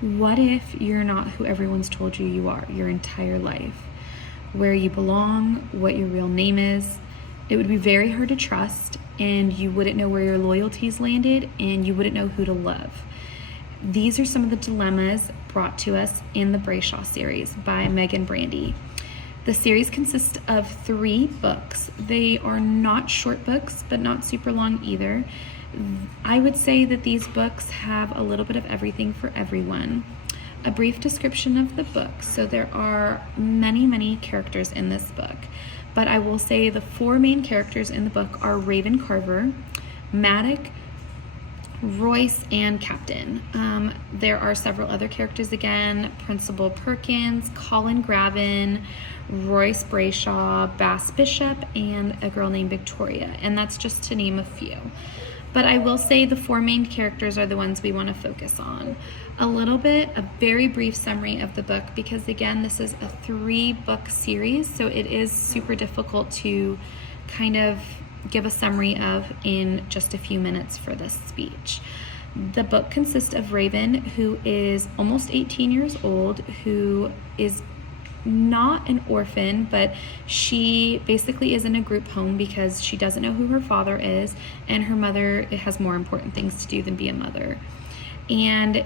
What if you're not who everyone's told you you are your entire life? Where you belong, what your real name is. It would be very hard to trust, and you wouldn't know where your loyalties landed, and you wouldn't know who to love. These are some of the dilemmas brought to us in the Brayshaw series by Megan Brandy. The series consists of 3 books. They are not short books, but not super long either. I would say that these books have a little bit of everything for everyone. A brief description of the book. So there are many characters in this book, but I will say the 4 main characters in the book are Raven Carver, Maddox, Royce, and Captain. There are several other characters again: Principal Perkins, Colin Gravin, Royce Brayshaw, Bass Bishop, and a girl named Victoria, and that's just to name a few. But I will say the 4 main characters are the ones we want to focus on. A very brief summary of the book, because again, this is a 3-book series, so it is super difficult to kind of give a summary of in just a few minutes for this speech. The book consists of Raven, who is almost 18 years old, who is not an orphan, but she basically is in a group home because she doesn't know who her father is, and her mother has more important things to do than be a mother. And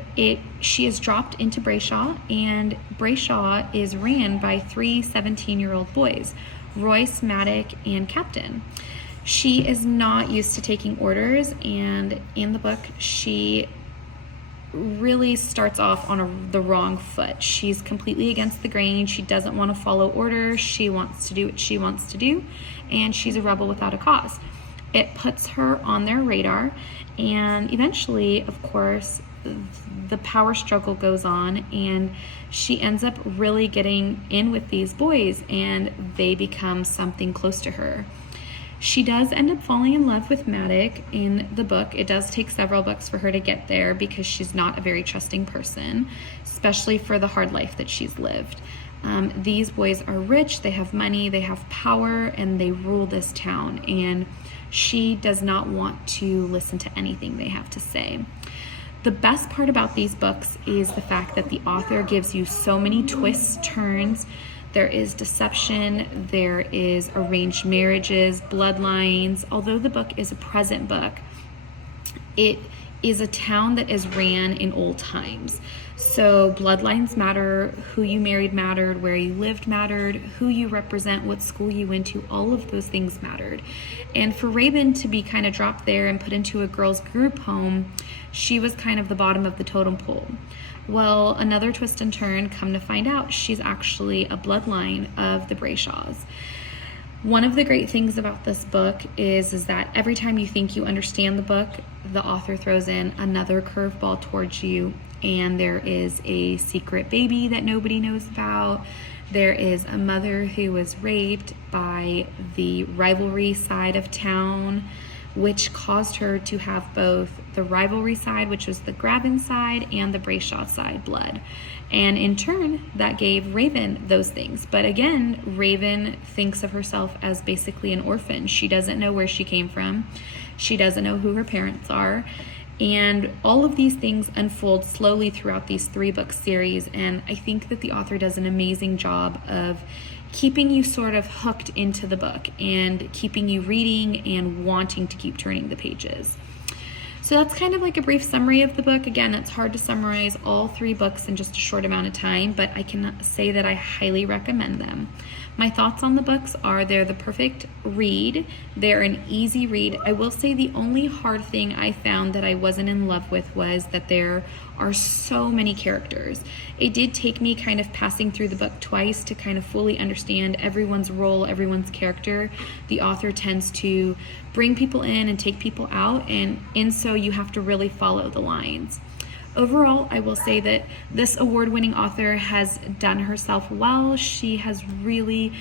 she is dropped into Brayshaw, and Brayshaw is ran by 3 17-year-old boys, Royce, Maddox, and Captain. She is not used to taking orders, and in the book, she really starts off on the wrong foot. She's completely against the grain. She doesn't want to follow orders. She wants to do what she wants to do, and she's a rebel without a cause. It puts her on their radar, and eventually, of course, the power struggle goes on, and she ends up really getting in with these boys, and they become something close to her. She does end up falling in love with Maddox in the book. It does take several books for her to get there because she's not a very trusting person, especially for the hard life that she's lived. These boys are rich, they have money, they have power, and they rule this town, and she does not want to listen to anything they have to say. The best part about these books is the fact that the author gives you so many twists, turns. There is deception, there is arranged marriages, bloodlines. Although the book is a present book, it is a town that is ran in old times. So bloodlines matter, who you married mattered, where you lived mattered, who you represent, what school you went to, all of those things mattered. And for Raven to be kind of dropped there and put into a girls' group home, she was kind of the bottom of the totem pole. Well, another twist and turn, come to find out, she's actually a bloodline of the Brayshaws. One of the great things about this book is that every time you think you understand the book, the author throws in another curveball towards you, and there is a secret baby that nobody knows about. There is a mother who was raped by the rivalry side of town, which caused her to have both the rivalry side, which was the Gravin side, and the Brayshaw side blood. And in turn, that gave Raven those things. But again, Raven thinks of herself as basically an orphan. She doesn't know where she came from. She doesn't know who her parents are. And all of these things unfold slowly throughout these 3-book series. And I think that the author does an amazing job of keeping you sort of hooked into the book and keeping you reading and wanting to keep turning the pages. So that's kind of like a brief summary of the book. Again, it's hard to summarize all 3 books in just a short amount of time, but I can say that I highly recommend them. My thoughts on the books are they're the perfect read. They're an easy read. I will say the only hard thing I found that I wasn't in love with was that there are so many characters. It did take me kind of passing through the book twice to kind of fully understand everyone's role, everyone's character. The author tends to bring people in and take people out, and in so you have to really follow the lines. Overall, I will say that this award-winning author has done herself well. She has really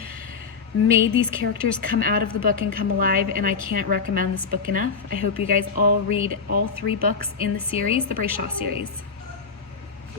made these characters come out of the book and come alive, and I can't recommend this book enough. I hope you guys all read all 3 books in the series, the Brayshaw series.